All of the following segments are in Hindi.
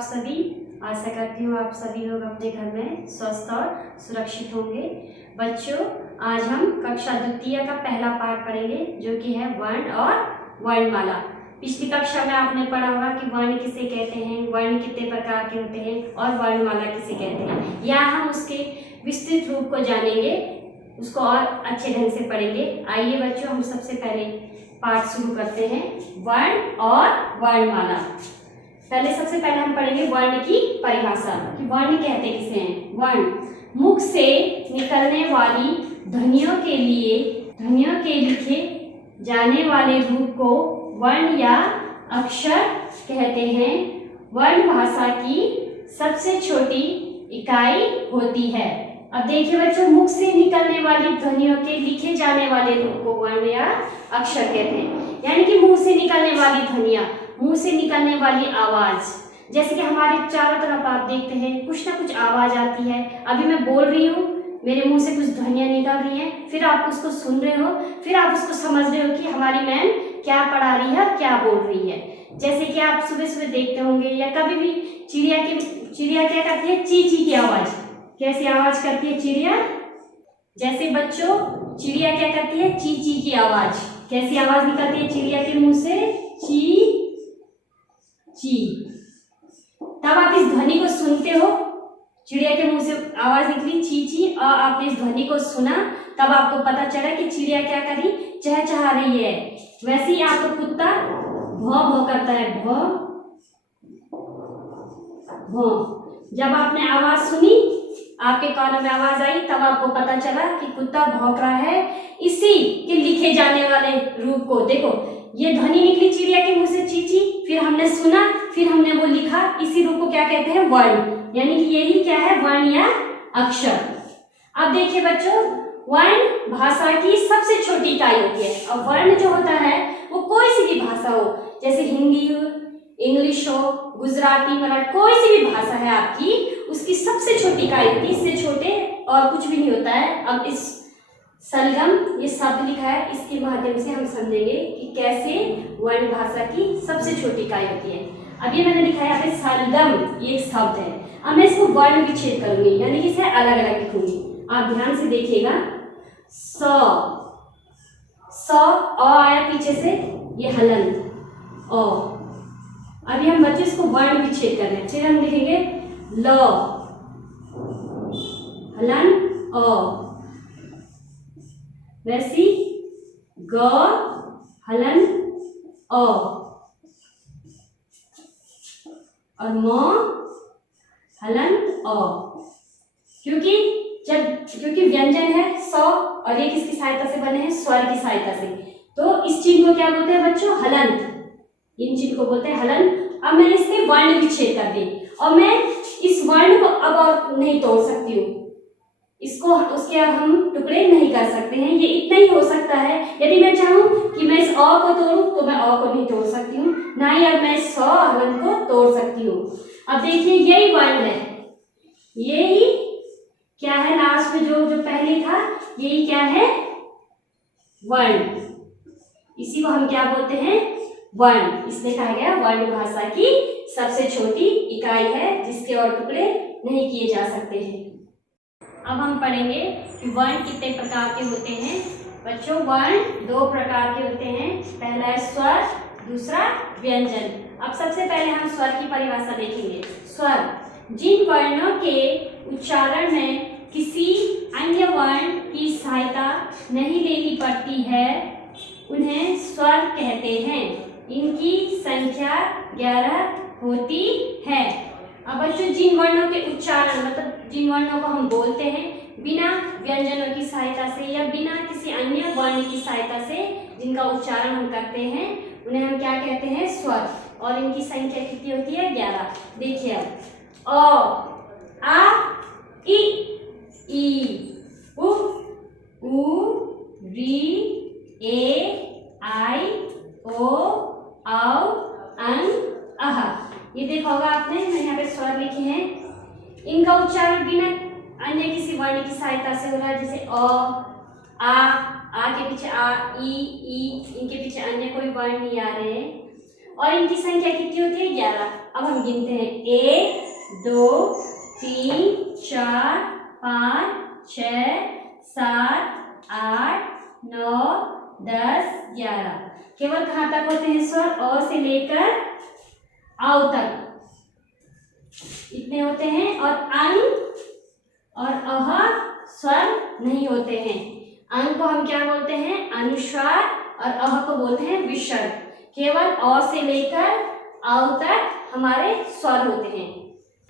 आप सभी। आशा करती हूँ आप सभी लोग अपने घर में स्वस्थ और सुरक्षित होंगे। बच्चों, आज हम कक्षा द्वितीय का पहला पाठ पढ़ेंगे जो कि है वर्ण और वर्णमाला। पिछली कक्षा में आपने पढ़ा होगा कि वर्ण किसे कहते हैं, वर्ण कितने प्रकार के होते हैं और वर्णमाला किसे कहते हैं। यहाँ हम उसके विस्तृत रूप को जानेंगे, उसको और अच्छे ढंग से पढ़ेंगे। आइए बच्चों, हम सबसे पहले पाठ शुरू करते हैं, वर्ण और वर्णमाला। सबसे पहले हम पढ़ेंगे वर्ण की परिभाषा कि वर्ण कहते किसे हैं। वर्ण मुख से निकलने वाली ध्वनियों के लिखे जाने वाले रूप को वर्ण या अक्षर कहते हैं। वर्ण भाषा की सबसे छोटी इकाई होती है। अब देखिए बच्चों, मुख से निकलने वाली ध्वनियों के लिखे जाने वाले रूप को वर्ण या अक्षर कहते हैं। यानी कि मुंह से निकलने वाली ध्वनियां, मुंह से निकलने वाली आवाज, जैसे कि हमारे चारों तरफ आप देखते हैं कुछ ना कुछ आवाज आती है। अभी मैं बोल रही हूँ, मेरे मुंह से कुछ ध्वनियां निकल रही हैं, फिर आप उसको सुन रहे हो, फिर आप उसको समझ रहे हो कि हमारी मैम क्या पढ़ा रही है और क्या बोल रही है। जैसे कि आप सुबह सुबह देखते होंगे या कभी भी चिड़िया क्या करती है, ची ची की आवाज। कैसी आवाज करती है चिड़िया? जैसे बच्चों, चिड़िया क्या करती है, ची ची की आवाज। कैसी आवाज निकलती है चिड़िया के मुंह से? ची ची। तब आप इस ध्वनि को सुनते हो, चिड़िया के मुंह से आवाज निकली ची ची, और आपने इस ध्वनि को सुना, तब आपको पता चला कि चिड़िया क्या करी, चहचहा रही है। वैसे ही आपको कुत्ता भौं भौं करता है, भौं भौं। जब आपने आवाज सुनी, आपके कानों में आवाज आई, तब आपको पता चला कि कुत्ता भौंक रहा है। इसी के लिखे जाने वाले रूप को देखो, ये ध्वनि निकली चिड़िया के मुंह से ची ची, फिर हमने सुना, फिर हमने वो लिखा। इसी रूप को क्या कहते हैं? वर्ण। यानी कि यही क्या है, वर्ण या अक्षर। अब देखिए बच्चों, वर्ण भाषा की सबसे छोटी इकाई होती है। और वर्ण जो होता है वो कोई सी भी भाषा हो, जैसे हिंदी हो, इंग्लिश हो, गुजराती, मराठी, कोई सी भी भाषा है आपकी, उसकी सबसे छोटी इकाई होती है। इससे छोटे और कुछ भी नहीं होता है। अब इस सलगम ये शब्द लिखा है, इसके माध्यम से हम समझेंगे कि कैसे वर्ण भाषा की सबसे छोटी इकाई होती है। अब ये मैंने लिखा है यहाँ पे सलगम, ये एक शब्द है। अब मैं इसको वर्ण विच्छेद करूंगी, यानी कि इसे अलग अलग लिखूंगी। आप ध्यान से देखिएगा, स अ आया पीछे से, ये हलंत अ। अभी हम बच्चे इसको वर्ण विच्छेद कर रहे हैं। फिर हम लिखेंगे ल हलन अ, वैसी ग हलन अ, और म हलन अ। क्योंकि व्यंजन है स, और ये किसकी सहायता से बने हैं? स्वर की सहायता से। तो इस चिन्ह को क्या बोलते हैं बच्चों? हलंत। इन चिन्ह को बोलते हैं हलंत। अब मैंने इसमें वर्ण विच्छेद कर दी, और मैं इस वर्ण को अब और नहीं तोड़ सकती हूँ। इसको उसके अब हम टुकड़े नहीं कर सकते हैं। ये इतना ही हो सकता है। यदि मैं चाहूँ कि मैं इस अ को तोड़ूं, तो मैं अ को नहीं तोड़ सकती हूँ, ना ही अब मैं इस स हलंत को तोड़ सकती हूँ। अब देखिए, यही वर्ण है, यही क्या है, लास्ट में जो पहले था, यही क्या है? वर्ण। इसी को हम क्या बोलते हैं? वर्ण। इसलिए कहा गया वर्ण भाषा की सबसे छोटी इकाई है, जिसके और टुकड़े नहीं किए जा सकते हैं। अब हम पढ़ेंगे कि वर्ण कितने प्रकार के होते हैं। बच्चों, वर्ण दो प्रकार के होते हैं। पहला है स्वर, दूसरा व्यंजन। अब सबसे पहले हम स्वर की परिभाषा देखेंगे। स्वर जिन वर्णों के उच्चारण में किसी अन्य वर्ण की सहायता नहीं लेनी पड़ती है, उन्हें स्वर कहते हैं। इनकी संख्या 11 होती है। अब बच्चों, जिन वर्णों के उच्चारण, मतलब जिन वर्णों को हम बोलते हैं बिना व्यंजनों की सहायता से या बिना किसी अन्य वर्ण की सहायता से, जिनका उच्चारण हम करते हैं, उन्हें हम क्या कहते हैं? स्वर। और इनकी संख्या कितनी होती है? 11। देखिए, अब अ, आ, इ, उ, री, ए, आई, ओ, औ, अं, अह। ये देखा होगा आपने, मैंने यहाँ पे स्वर लिखे हैं। इनका उच्चारण बिना अन्य किसी वर्ण की सहायता से हो रहा है, जैसे अ, आ के पीछे आ, ई, इनके पीछे अन्य कोई वर्ण नहीं आ रहे हैं। और इनकी संख्या कितनी होती है? 11। अब हम गिनते हैं 1 2 3 4 5 6 7 8 9 10 11। केवल कहाँ तक होते हैं स्वर? अ से लेकर आओ तक इतने होते हैं। और अंग और अह स्वर नहीं होते हैं। अंग को हम क्या बोलते हैं? अनुस्वार, और अह को बोलते हैं विसर्ग। केवल अ से लेकर आओ तक हमारे स्वर होते हैं।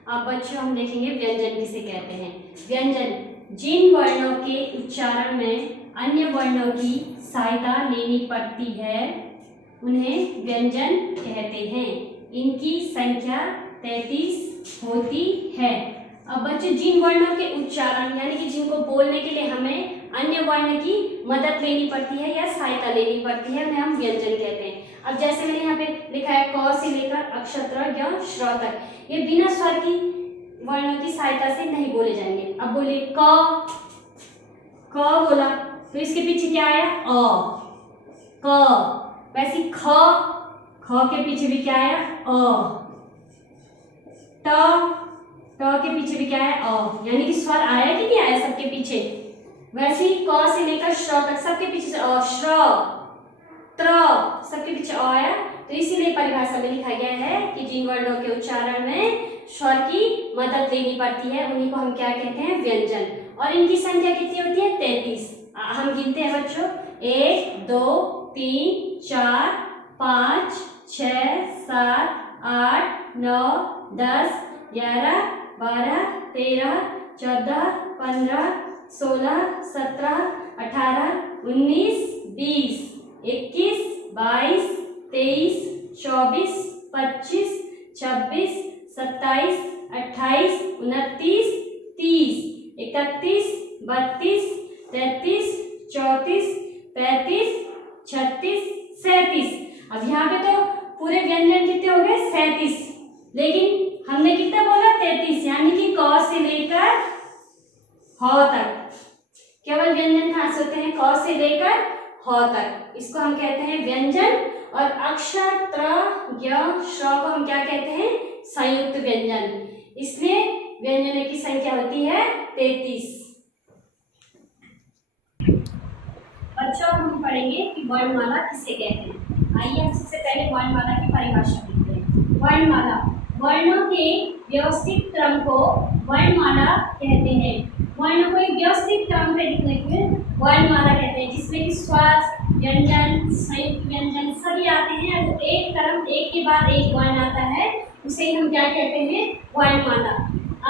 अब बच्चों हम देखेंगे व्यंजन किसे कहते हैं। व्यंजन जिन वर्णों के उच्चारण में अन्य वर्णों की सहायता लेनी पड़ती है उन्हें व्यंजन कहते हैं। इनकी संख्या 33 होती है। अब बच्चों जिन वर्णों के उच्चारण यानी कि जिनको बोलने के लिए हमें अन्य वर्ण की मदद लेनी पड़ती है या सहायता लेनी पड़ती है उन्हें हम व्यंजन कहते हैं। अब जैसे मैंने यहाँ पे लिखा है क से लेकर अक्षर य श्र तक, ये बिना स्वर की वर्णों की सहायता से नहीं बोले जाएंगे। अब बोलिए क बोला तो इसके पीछे क्या आया? अ। क। वैसे ख के पीछे भी क्या आया? अ। ट के पीछे भी क्या है? अ। यानी कि स्वर आया कि नहीं आया सबके पीछे? वैसे ही क से लेकर श्र तक सबके पीछे से अ, श्र, त्र सबके पीछे अ आया। तो इसीलिए परिभाषा में लिखा गया है कि जिन वर्णों के उच्चारण में स्वर की मदद लेनी पड़ती है उन्हीं को हम क्या कहते हैं? व्यंजन। और इनकी संख्या कितनी होती है? 33। हम गिनते हैं बच्चों 1 2 3 4 5 6 7 8 9 10 11 12 13 14 15 16 17 18 19 20 21 22 23 24 25 26 27 28 29 30 31 32 33 34 35 36 37। अब यहाँ पे तो पूरे व्यंजन कितने हो गए? 37। लेकिन हमने कितना बोला? 33, यानी कि क से लेकर ह तक। केवल व्यंजन कहाँ से होते हैं? क से लेकर ह तक। इसको हम कहते हैं व्यंजन। और अक्षर त्र य श्र को हम क्या कहते हैं? संयुक्त व्यंजन। इसलिए व्यंजनों की संख्या होती है 33। बच्चों हम पढ़ेंगे कि वर्णमाला किसे कहते हैं। आइए हम सबसे पहले वर्णमाला की परिभाषा देखते हैं। वर्णमाला वर्णों के व्यवस्थित क्रम को वर्णमाला कहते हैं। वर्णों को एक व्यवस्थित क्रम में लिखने को वर्णमाला कहते हैं, जिसमें कि स्वर, व्यंजन, संयुक्त व्यंजन सभी आते हैं। तो एक क्रम एक के बाद एक वर्ण आता है उसे हम क्या कहते हैं? वर्णमाला।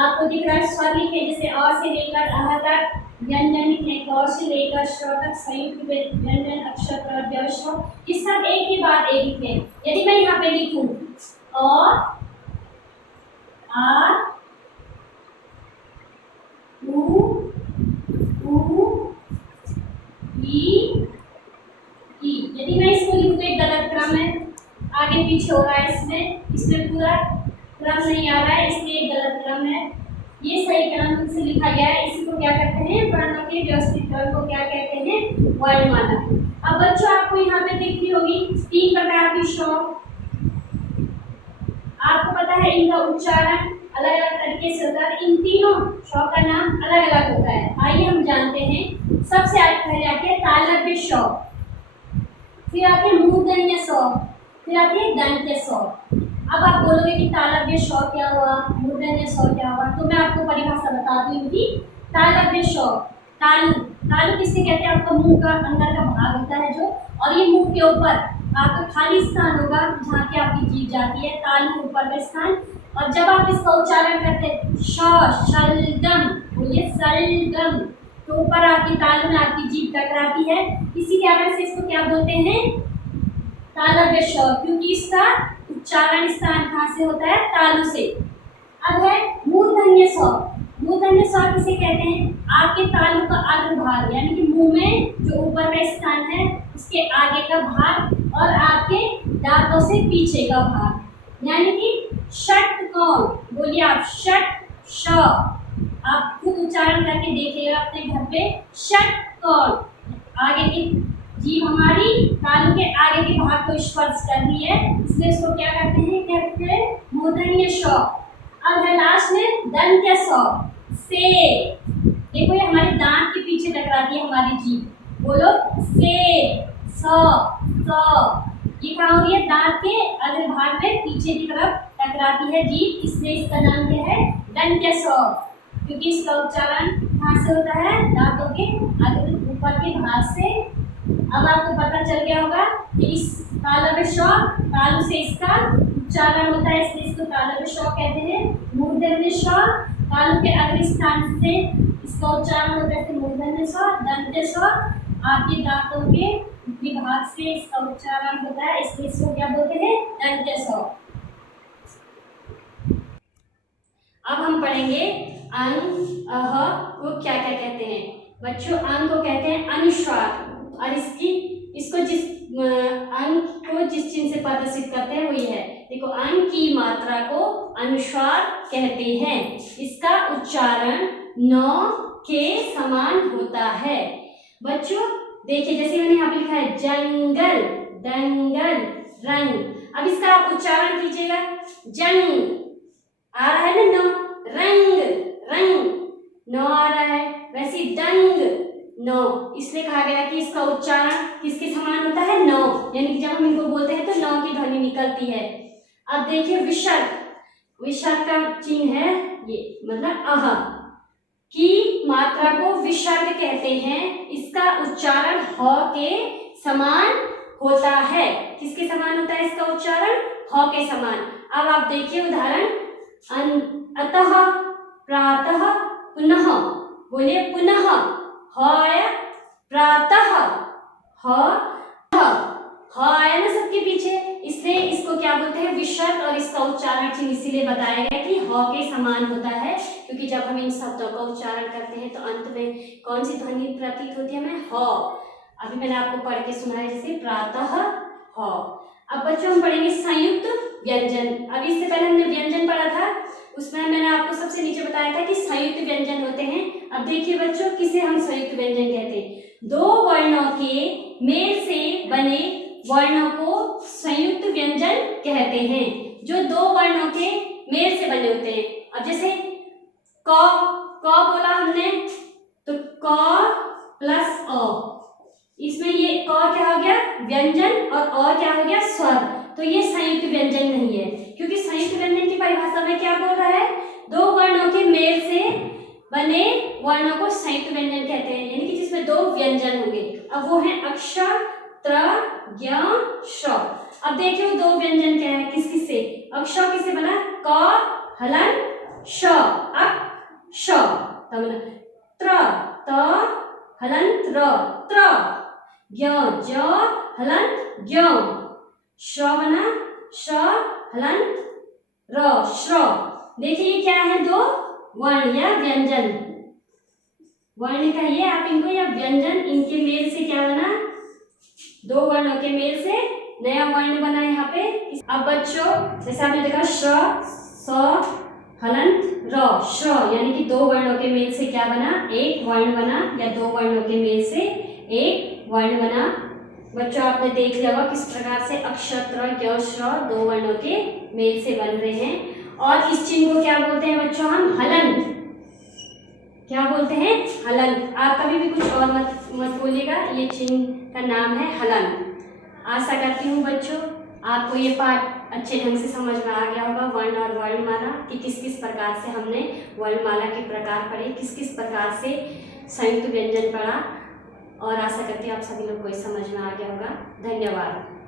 आपको दिख रहा है स्वर लिखे जैसे अ से लेकर अह तक, व्यंजन लिखे क से लेकर श्र तक, संयुक्त व्यंजन अक्षर त्र य श्र, ये सब एक के बाद एक लिखे। यदि मैं यहाँ पे लिखूं अ आ उ ई, यदि मैं इसको लिखूं तो एक गलत क्रम है, आगे पीछे हो रहा है, इसमें पूरा क्रम नहीं आ रहा है, इसलिए एक गलत क्रम है। ये सही क्रम से लिखा गया है। इसी को क्या कहते हैं? वर्णों के व्यवस्थित क्रम को क्या कहते हैं? वर्णमाला। अब बच्चों आपको यहाँ पे दिख रही होगी 3 प्रकार की श्र। आपको पता है इनका उच्चारण अलग अलग तरीके से होता है। इन तीनों श्र का नाम अलग अलग होता है। आइए हम जानते हैं। सबसे पहले आते हैं तालव्य श्र, फिर आते हैं मूर्धन्य स्व, फिर आते हैं दंत्य स्व। अब आप बोलोगे कि तालव्य स्व क्या हुआ, मूर्धन्य स्व क्या हुआ, तो मैं आपको परिभाषा बता दूं कि तालव्य स्व, तालु किससे कहते हैं? आपका मुंह का अंदर का भाग होता है जो, और ये मुंह के ऊपर आपका खाली स्थान होगा जहाँ की आपकी जीभ जाती है, तालु ऊपर का स्थान। और जब आप इसका उच्चारण करते हैं शलगम, बोलिए सलगम, तो ऊपर आपकी तालु में आपकी जीभ टकराती है। इसी कारण से इसको क्या बोलते हैं? तालव्य स्व, क्योंकि इसका उच्चारण स्थान कहाँ से होता है? तालु से। अब है मूर्धन्य स्व। मूर्धन्य स्व किसे कहते हैं? आपके तालु का अग्रभाग यानी कि मुंह में जो ऊपर का स्थान है उसके आगे का भाग और आपके दांतों से पीछे का भाग, यानी कि षट्कोण। बोलिए आप ष, आप खुद उच्चारण करके देखिएगा अपने घर पे। षट्कोण, आगे की जीभ हमारी तालु के आगे के भाग को स्पर्श कर रही है, इसलिए इसको क्या करते हैं? कहते हैं मूर्धन्य श। अब है लास्ट में दंत्य स, से। देखो ये हमारे दांत के पीछे टकराती है हमारी जीभ। बोलो से, स। ये कहाँ हो रही है? दांत के अग्र भाग में पीछे की तरफ टकराती है जीभ, इसलिए इसका नाम क्या है? दंत्य स। क्योंकि इसका उच्चारण कहाँ से होता है? दांतों के अग्र ऊपर के भाग से। अब आपको पता चल गया होगा कि इस तालव्य श, तालु से इसका उच्चारण होता है, इसलिए इसको तालव्य श कहते हैं। मूर्धन्य श, तालु के अग्र स्थान से इसका उच्चारण होता है मूर्धन्य स। दंत्य स, आपके दांतों के विभाग से इसका उच्चारण होता है, इसलिए इसको क्या बोलते हैं? दंत्य स। अब हम पढ़ेंगे अं, अह को क्या क्या कहते हैं। बच्चों अं को कहते हैं अनुस्वार, और इसको जिस अं को जिस चिन्ह से प्रदर्शित करते हैं वो ये है। देखो अं की मात्रा को अनुस्वार कहते हैं। इसका उच्चारण न के समान होता है। बच्चों देखिए जैसे मैंने यहाँ पे लिखा है जंगल, दंगल, रंग। अब इसका आप उच्चारण कीजिएगा। जंग आ रहा है ना न, रंग, रंग न आ रहा है। वैसे दंग न, इसलिए कहा गया कि इसका उच्चारण किसके समान होता है? न, यानी कि जब हम इनको बोलते हैं तो न की ध्वनि निकलती है। अब देखिए विसर्ग, विसर्ग का चिन्ह है ये, मतलब अह की मात्रा को विसर्ग कहते हैं। इसका उच्चारण ह के समान होता है। किसके समान होता है इसका उच्चारण? ह के समान। अब आप देखिए उदाहरण, अतः, प्रातः, पुनः। बोलिए पुनः, ह प्रातः, ह आया ना सबके पीछे, इसलिए इसको क्या बोलते हैं? विसर्ग। और इसका उच्चारण चिन्ह इसीलिए बताया गया कि ह के समान होता है, क्योंकि जब हम इन शब्दों का उच्चारण करते हैं तो अंत में कौन सी ध्वनि प्रतीत होती है? हमें ह। अभी मैंने आपको पढ़ के सुनाया, जैसे प्रातः ह। अब बच्चों हम पढ़ेंगे संयुक्त व्यंजन। अभी इससे पहले हमने व्यंजन पढ़ा था, उसमें मैंने आपको सबसे नीचे बताया था कि संयुक्त व्यंजन होते हैं। अब देखिए बच्चों किसे हम संयुक्त व्यंजन कहते हैं? दो वर्णों के मेल से बने वर्णों को संयुक्त व्यंजन कहते हैं। जो दो वर्णों के मेल से बने होते हैं। अब जैसे क बोला हमने तो क प्लस अ, इसमें ये क क्या हो गया? व्यंजन, और अ क्या हो गया? स्वर। तो ये संयुक्त व्यंजन नहीं है, क्योंकि संयुक्त व्यंजन की परिभाषा में क्या बोल रहा है? दो वर्णों के मेल से बने वर्णों को संयुक्त व्यंजन कहते हैं, यानी कि जिसमें दो व्यंजन होंगे। अब वो है अक्षर, त्र, ज्ञ, श। अब देखिए वो दो व्यंजन क्या है, किस किस से? अक्षर किससे बना? क, हलन, श, अक, श। तब बना त्र, त, हलन, त्र, त्र। ज्ञ, ज, हलन, ज्ञ। श बना श, हलन, र, श्र। देखिए ये क्या है? दो वर्ण या व्यंजन। वर्ण कहिए आप इनको या व्यंजन, इनके मेल से क्या बना? दो वर्णों के मेल से नया वर्ण बना यहाँ पे। अब बच्चों जैसे आपने देखा श, स, हलंत, र, श्र, यानी कि दो वर्णों के मेल से क्या बना? एक वर्ण बना, या दो वर्णों के मेल से एक वर्ण बना। बच्चों आपने देख लिया होगा किस प्रकार से अक्षर, त्र, ज्ञ, श्र दो वर्णों के मेल से बन रहे हैं। और इस चिन्ह को क्या बोलते हैं बच्चों? हम हलंत। क्या बोलते हैं? हलंत। आप कभी भी कुछ और मत बोलिएगा, ये चिन्ह का नाम है हलंत। आशा करती हूँ बच्चों आपको ये पाठ अच्छे ढंग से समझ में आ गया होगा, वर्ण और वर्णमाला कि किस किस प्रकार से हमने वर्णमाला के प्रकार पढ़े, किस किस प्रकार से संयुक्त व्यंजन पढ़ा। और आशा करती हूँ आप सभी लोग को समझ में आ गया होगा। धन्यवाद।